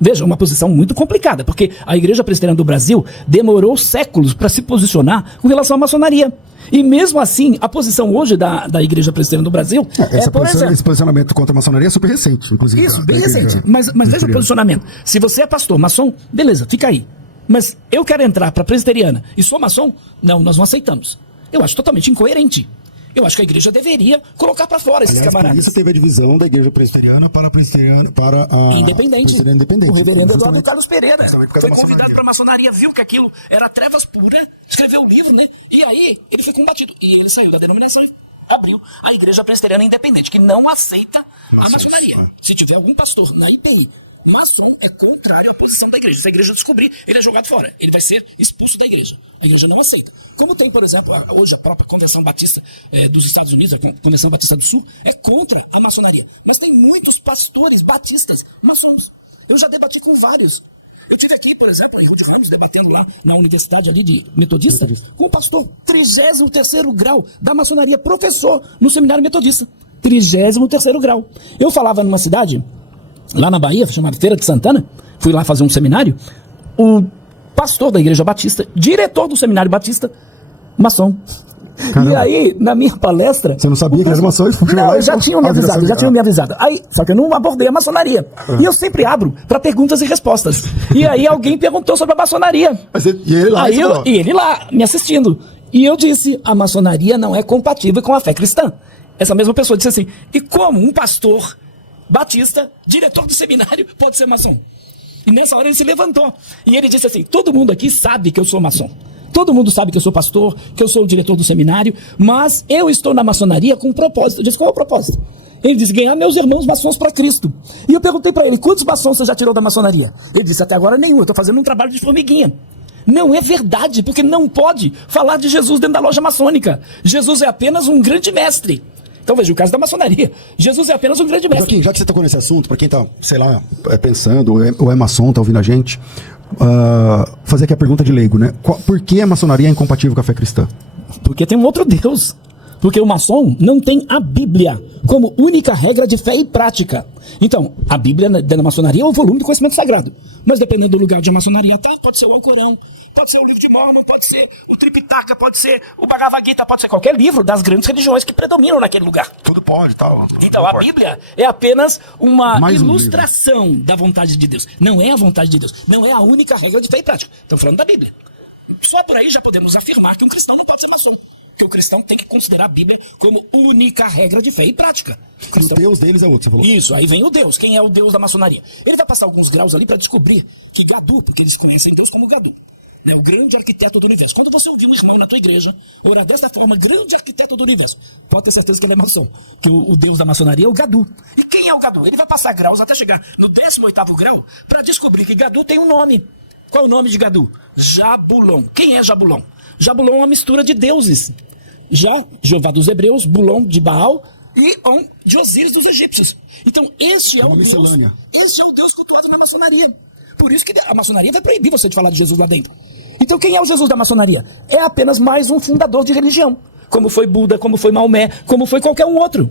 Veja, uma posição muito complicada, porque a Igreja Presbiteriana do Brasil demorou séculos para se posicionar com relação à maçonaria. E mesmo assim, a posição hoje da Igreja Presbiteriana do Brasil esse posicionamento contra a maçonaria é super recente, inclusive. Isso, bem recente. Mas veja o posicionamento. Se você é pastor, maçom, beleza, fica aí. Mas eu quero entrar para a presbiteriana e sou maçom? Não, nós não aceitamos. Eu acho totalmente incoerente. Eu acho que a igreja deveria colocar para fora esses camaradas. Por isso teve a divisão da igreja presbiteriana para a independente. O reverendo Eduardo Carlos Pereira foi convidado para a maçonaria, viu que aquilo era trevas pura, escreveu o livro, né? E aí ele foi combatido. E ele saiu da denominação e abriu a igreja presbiteriana independente, que não aceita a maçonaria. Se tiver algum pastor na IPI maçom, é contrário à posição da igreja. Se a igreja descobrir, ele é jogado fora. Ele vai ser expulso da igreja. A igreja não aceita. Como tem, por exemplo, hoje a própria Convenção Batista dos Estados Unidos, a Convenção Batista do Sul, é contra a maçonaria. Mas tem muitos pastores batistas maçons. Eu já debati com vários. Eu tive aqui, por exemplo, em Rio de Ramos, debatendo lá na universidade ali de metodista, com o pastor 33º grau da maçonaria, professor no seminário metodista. 33º grau. Eu falava numa cidade lá na Bahia, chamada Feira de Santana, fui lá fazer um seminário, o pastor da Igreja Batista, diretor do Seminário Batista, maçom. Caramba. E aí, na minha palestra... Você não sabia que era maçom? Não, já tinham me avisado. Aí, só que eu não abordei a maçonaria. E eu sempre abro para perguntas e respostas. E aí alguém perguntou sobre a maçonaria. E ele lá, e ele lá, me assistindo. E eu disse, a maçonaria não é compatível com a fé cristã. Essa mesma pessoa disse assim, e como um pastor batista, diretor do seminário, pode ser maçom? E nessa hora ele se levantou. E ele disse assim, todo mundo aqui sabe que eu sou maçom. Todo mundo sabe que eu sou pastor, que eu sou o diretor do seminário, mas eu estou na maçonaria com um propósito. Eu disse, qual é o propósito? Ele disse, ganhar meus irmãos maçons para Cristo. E eu perguntei para ele, quantos maçons você já tirou da maçonaria? Ele disse, até agora nenhum, eu estou fazendo um trabalho de formiguinha. Não é verdade, porque não pode falar de Jesus dentro da loja maçônica. Jesus é apenas um grande mestre. Então veja, o caso da maçonaria. Jesus é apenas um grande mestre. Joaquim, já que você tocou nesse assunto, para quem está, sei lá, pensando, ou é maçom, está ouvindo a gente, fazer aqui a pergunta de leigo, né? Por que a maçonaria é incompatível com a fé cristã? Porque tem um outro Deus. Porque o maçom não tem a Bíblia como única regra de fé e prática. Então, a Bíblia da maçonaria é o volume do conhecimento sagrado. Mas dependendo do lugar de maçonaria, pode ser o Alcorão, pode ser o livro de Mórmon, pode ser o Tripitaka, pode ser o Bhagavad Gita, pode ser qualquer livro das grandes religiões que predominam naquele lugar. Tudo pode, tal. Então, a Bíblia é apenas uma ilustração da vontade de Deus. Não é a vontade de Deus. Não é a única regra de fé e prática. Estamos falando da Bíblia. Só por aí já podemos afirmar que um cristão não pode ser maçom. Que o cristão tem que considerar a Bíblia como única regra de fé e prática. O Deus deles é outro, você falou. Isso, aí vem o Deus. Quem é o Deus da maçonaria? Ele vai passar alguns graus ali para descobrir que Gadu, porque eles conhecem Deus como Gadu, né, o grande arquiteto do universo. Quando você ouvir um irmão na tua igreja orar desta forma, grande arquiteto do universo, pode ter certeza que ele é maçom. Que o Deus da maçonaria é o Gadu. E quem é o Gadu? Ele vai passar graus até chegar no 18º grau para descobrir que Gadu tem um nome. Qual é o nome de Gadu? Jabulon. Quem é Jabulon? Jabulon é uma mistura de deuses. Jeová dos hebreus, Bulon de Baal e On de Osíris dos egípcios. Então esse é o Deus. Esse é o Deus cultuado na maçonaria. Por isso que a maçonaria vai proibir você de falar de Jesus lá dentro. Então quem é o Jesus da maçonaria? É apenas mais um fundador de religião. Como foi Buda, como foi Maomé, como foi qualquer um outro.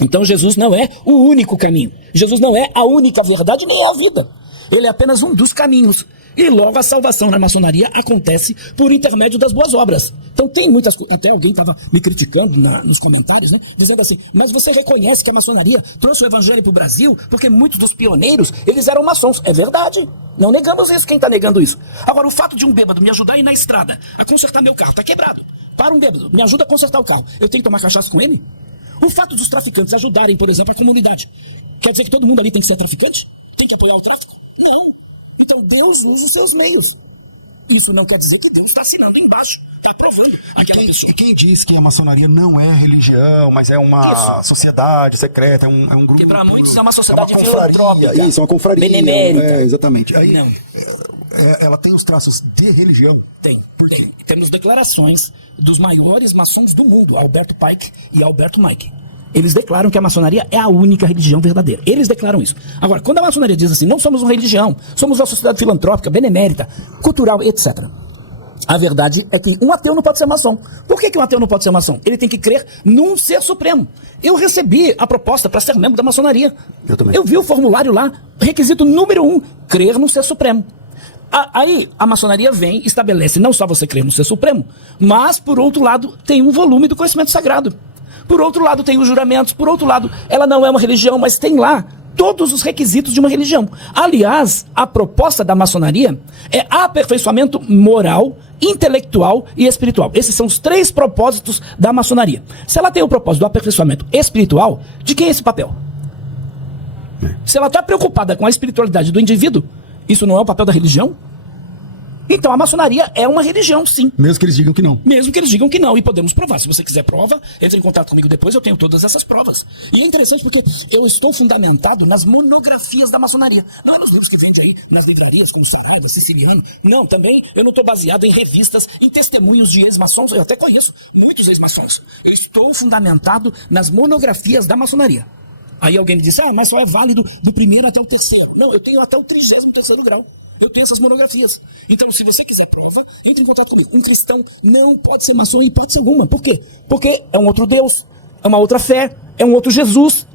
Então Jesus não é o único caminho. Jesus não é a única verdade, nem é a vida. Ele é apenas um dos caminhos. E logo a salvação na maçonaria acontece por intermédio das boas obras. Então tem muitas coisas. Até alguém estava me criticando nos comentários, né? Dizendo assim, mas você reconhece que a maçonaria trouxe o evangelho para o Brasil porque muitos dos pioneiros, eles eram maçons. É verdade. Não negamos isso. Quem está negando isso? Agora, o fato de um bêbado me ajudar a ir na estrada, a consertar meu carro, está quebrado. Para um bêbado, me ajuda a consertar o carro. Eu tenho que tomar cachaça com ele? O fato dos traficantes ajudarem, por exemplo, a comunidade, quer dizer que todo mundo ali tem que ser traficante? Tem que apoiar o tráfico? Não. Então Deus usa os seus meios. Isso não quer dizer que Deus está assinando embaixo, está aprovando aquela pessoa. E quem diz que a maçonaria não é religião, mas é uma sociedade secreta, é um grupo... Quebrar muitos é uma sociedade filantrópica. Isso, é uma confraria. Benemérita. Exatamente. Aí, não. Ela tem os traços de religião? Tem. Temos declarações dos maiores maçons do mundo, Alberto Pike e Alberto Mike. Eles declaram que a maçonaria é a única religião verdadeira. Eles declaram isso. Agora, quando a maçonaria diz assim, não somos uma religião, somos uma sociedade filantrópica, benemérita, cultural, etc. A verdade é que um ateu não pode ser maçom. Por que um ateu não pode ser maçom? Ele tem que crer num ser supremo. Eu recebi a proposta para ser membro da maçonaria. Eu também. Eu vi o formulário lá, requisito número 1, crer num ser supremo. Aí a maçonaria vem e estabelece não só você crer no ser supremo, mas, por outro lado, tem um volume do conhecimento sagrado. Por outro lado, tem os juramentos. Por outro lado, ela não é uma religião, mas tem lá todos os requisitos de uma religião. Aliás, a proposta da maçonaria é aperfeiçoamento moral, intelectual e espiritual. Esses são os 3 propósitos da maçonaria. Se ela tem o propósito do aperfeiçoamento espiritual, de quem é esse papel? Se ela está preocupada com a espiritualidade do indivíduo, isso não é o papel da religião? Então a maçonaria é uma religião, sim. Mesmo que eles digam que não. Mesmo que eles digam que não, e podemos provar. Se você quiser prova, entre em contato comigo depois, eu tenho todas essas provas. E é interessante porque eu estou fundamentado nas monografias da maçonaria. Nos livros que vende aí, nas livrarias, como Sarada, Siciliano. Não, também eu não estou baseado em revistas, em testemunhos de ex-maçons, eu até conheço muitos ex-maçons. Eu estou fundamentado nas monografias da maçonaria. Aí alguém me disse, mas só é válido do 1º até o 3º. Não, eu tenho até o 33º grau. Eu tenho essas monografias. Então, se você quiser prova, entre em contato comigo. Um cristão não pode ser maçom em hipótese alguma. Por quê? Porque é um outro Deus, é uma outra fé, é um outro Jesus.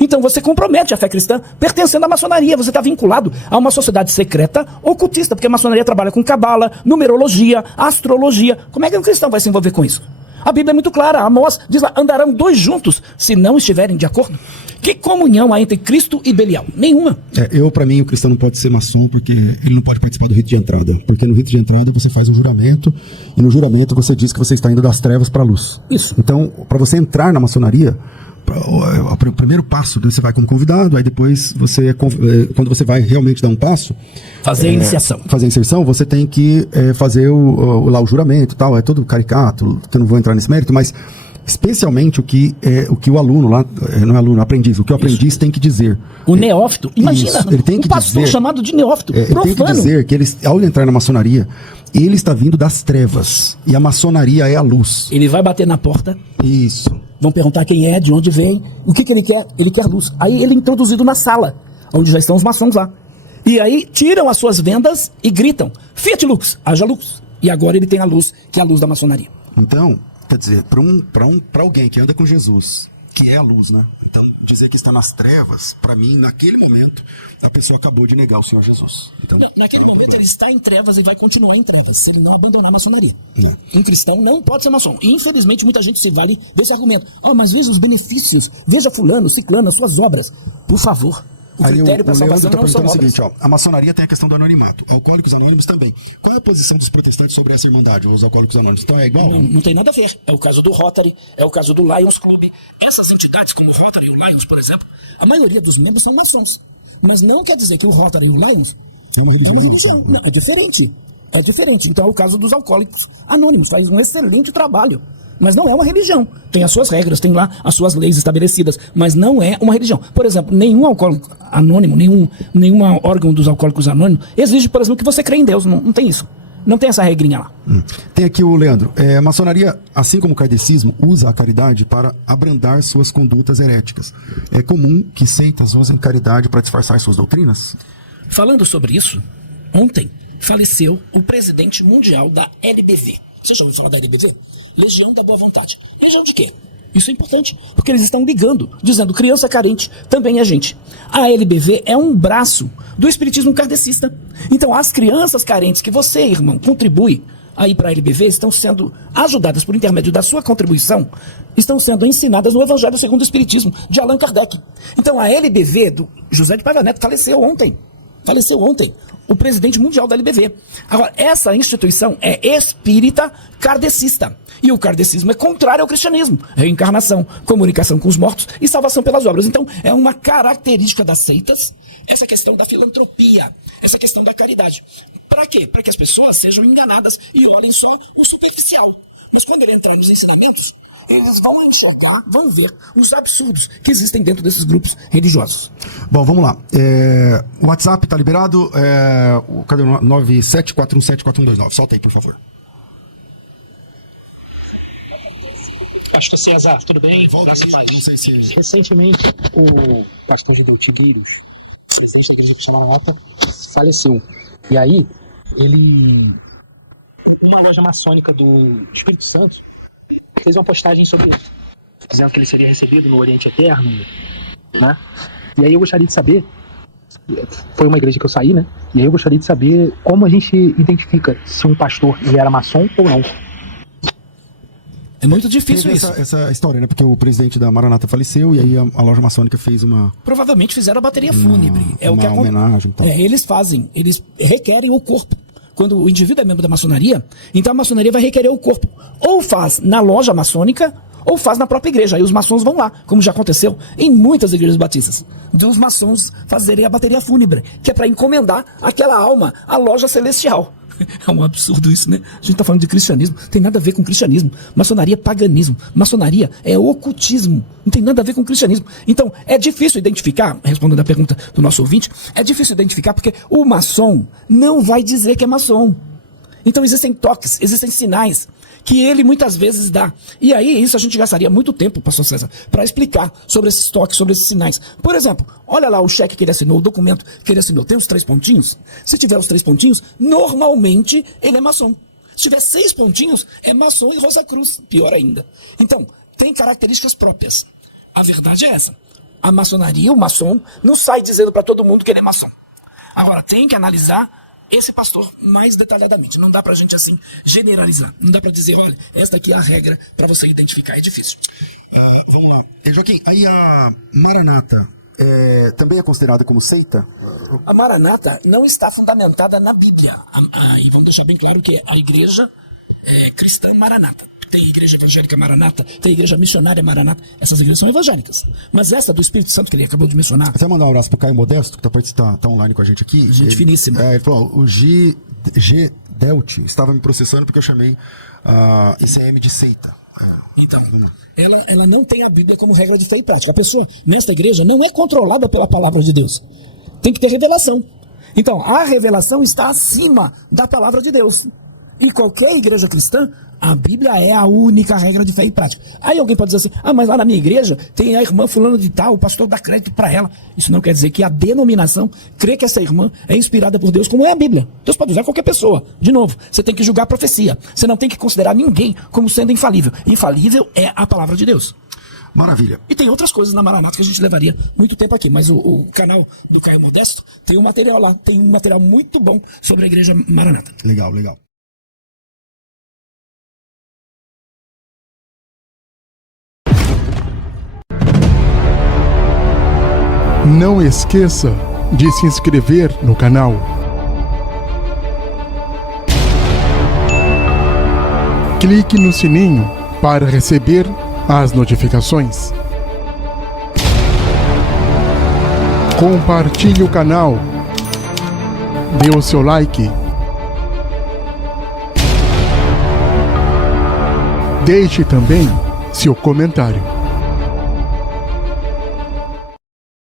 Então você compromete a fé cristã pertencendo à maçonaria. Você está vinculado a uma sociedade secreta ocultista, porque a maçonaria trabalha com cabala, numerologia, astrologia. Como é que um cristão vai se envolver com isso? A Bíblia é muito clara. Amós diz lá, andarão 2 juntos se não estiverem de acordo. Que comunhão há entre Cristo e Belial? Nenhuma. Para mim, o cristão não pode ser maçom porque ele não pode participar do rito de entrada. Porque no rito de entrada você faz um juramento e no juramento você diz que você está indo das trevas para a luz. Isso. Então, para você entrar na maçonaria, o primeiro passo, você vai como convidado, aí depois você, quando você vai realmente dar um passo, fazer a iniciação. Fazer a inserção, você tem que fazer lá o juramento e tal, é todo caricato, que eu não vou entrar nesse mérito, mas especialmente o que o aluno lá, não é aluno, aprendiz, o que o aprendiz tem que dizer. O neófito, imagina, ele tem que um pastor dizer, chamado de neófito, ele tem que dizer que ele, ao entrar na maçonaria, ele está vindo das trevas, e a maçonaria é a luz. Ele vai bater na porta. Isso. Vão perguntar quem é, de onde vem, o que ele quer. Ele quer luz. Aí ele é introduzido na sala, onde já estão os maçons lá. E aí tiram as suas vendas e gritam, Fiat Lux, haja luz. E agora ele tem a luz, que é a luz da maçonaria. Então, quer dizer, para alguém que anda com Jesus, que é a luz, né? Então, dizer que está nas trevas, para mim, naquele momento, a pessoa acabou de negar o Senhor Jesus. Então, naquele momento ele está em trevas e vai continuar em trevas, se ele não abandonar a maçonaria. Não. Um cristão não pode ser maçom. E, infelizmente, muita gente se vale desse argumento. Mas veja os benefícios, veja fulano, ciclano, as suas obras. Por favor. O critério para salvação não são obras. O seguinte, a maçonaria tem a questão do anonimato. Alcoólicos Anônimos também. Qual é a posição dos protestantes sobre essa irmandade, os Alcoólicos Anônimos? Então é igual? Não tem nada a ver. É o caso do Rotary, é o caso do Lions Club. Essas entidades, como o Rotary e o Lions, por exemplo, a maioria dos membros são maçons. Mas não quer dizer que o Rotary e o Lions é uma religião. Não, é diferente. É diferente. Então é o caso dos Alcoólicos Anônimos. Faz um excelente trabalho. Mas não é uma religião. Tem as suas regras, tem lá as suas leis estabelecidas, mas não é uma religião. Por exemplo, nenhum alcoólico anônimo, nenhum órgão dos alcoólicos anônimos exige, por exemplo, que você crê em Deus. Não tem isso. Não tem essa regrinha lá. Tem aqui o Leandro. A maçonaria, assim como o kardecismo, usa a caridade para abrandar suas condutas heréticas. É comum que seitas usem caridade para disfarçar suas doutrinas? Falando sobre isso, ontem faleceu o presidente mundial da LBV. Você já ouviu falar da LBV? Legião da Boa Vontade. Legião de quê? Isso é importante, porque eles estão ligando, dizendo criança carente também é gente. A LBV é um braço do espiritismo kardecista. Então as crianças carentes que você, irmão, contribui aí para a LBV estão sendo ajudadas por intermédio da sua contribuição, estão sendo ensinadas no Evangelho segundo o Espiritismo, de Allan Kardec. Então a LBV do José de Paiva Neto faleceu ontem. O presidente mundial da LBV. Agora, essa instituição é espírita kardecista. E o kardecismo é contrário ao cristianismo. Reencarnação, comunicação com os mortos e salvação pelas obras. Então, é uma característica das seitas, essa questão da filantropia, essa questão da caridade. Para quê? Para que as pessoas sejam enganadas e olhem só o superficial. Mas quando ele entrar nos ensinamentos, eles vão enxergar, vão ver os absurdos que existem dentro desses grupos religiosos. Bom, vamos lá. O WhatsApp está liberado. Cadê o 974174129? Solta aí, por favor. Pastor César, tudo bem? Recentemente, o pastor Judeu Tigueiros, presidente da igreja que chama Nota, faleceu. E aí, ele uma loja maçônica do Espírito Santo fez uma postagem sobre isso, dizendo que ele seria recebido no Oriente Eterno, né? E aí eu gostaria de saber, foi uma igreja que eu saí, né? E aí eu gostaria de saber como a gente identifica se um pastor ele era maçom ou não. É muito difícil Teve isso. essa história, né? Porque o presidente da Maranata faleceu e aí a loja maçônica fez uma Provavelmente fizeram a bateria fúnebre. É o que homenagem e tal. eles fazem, eles requerem o corpo. Quando o indivíduo é membro da maçonaria, então a maçonaria vai requerer o corpo. Ou faz na loja maçônica, ou faz na própria igreja. Aí os maçons vão lá, como já aconteceu em muitas igrejas batistas, dos maçons fazerem a bateria fúnebre, que é para encomendar aquela alma à loja celestial. É um absurdo isso, né? A gente tá falando de cristianismo, tem nada a ver com cristianismo. Maçonaria é paganismo, maçonaria é ocultismo, não tem nada a ver com cristianismo. Então, é difícil identificar, respondendo a pergunta do nosso ouvinte, é difícil identificar porque o maçom não vai dizer que é maçom. Então existem toques, existem sinais que ele muitas vezes dá. E aí, isso a gente gastaria muito tempo, pastor César, para explicar sobre esses toques, sobre esses sinais. Por exemplo, olha lá o cheque que ele assinou, o documento que ele assinou. Tem os 3 pontinhos? Se tiver os 3 pontinhos, normalmente ele é maçom. Se tiver 6 pontinhos, é maçom e Rosa Cruz. Pior ainda. Então, tem características próprias. A verdade é essa. A maçonaria, o maçom, não sai dizendo para todo mundo que ele é maçom. Agora, tem que analisar esse pastor mais detalhadamente. Não dá pra gente assim generalizar. Não dá pra dizer, olha, esta aqui é a regra pra você identificar, é difícil. Vamos lá. Joaquim, aí a Maranata também é considerada como seita? A Maranata não está fundamentada na Bíblia. E vamos deixar bem claro que a igreja é cristã Maranata. Tem igreja evangélica Maranata, tem igreja missionária Maranata. Essas igrejas são evangélicas. Mas essa do Espírito Santo, que ele acabou de mencionar... Você vai mandar um abraço pro Caio Modesto, que depois tá online com a gente aqui. Gente finíssima. Ele falou, o G Delt estava me processando porque eu chamei esse M de seita. Então, ela não tem a Bíblia como regra de fé e prática. A pessoa, nesta igreja, não é controlada pela palavra de Deus. Tem que ter revelação. Então, a revelação está acima da palavra de Deus. Em qualquer igreja cristã, a Bíblia é a única regra de fé e prática. Aí alguém pode dizer assim, mas lá na minha igreja tem a irmã fulano de tal, o pastor dá crédito para ela. Isso não quer dizer que a denominação crê que essa irmã é inspirada por Deus, como é a Bíblia. Deus pode usar qualquer pessoa. De novo, você tem que julgar a profecia. Você não tem que considerar ninguém como sendo infalível. Infalível é a palavra de Deus. Maravilha. E tem outras coisas na Maranata que a gente levaria muito tempo aqui, mas o canal do Caio Modesto tem um material lá, tem um material muito bom sobre a igreja Maranata. Legal, legal. Não esqueça de se inscrever no canal. Clique no sininho para receber as notificações. Compartilhe o canal. Dê o seu like. Deixe também seu comentário.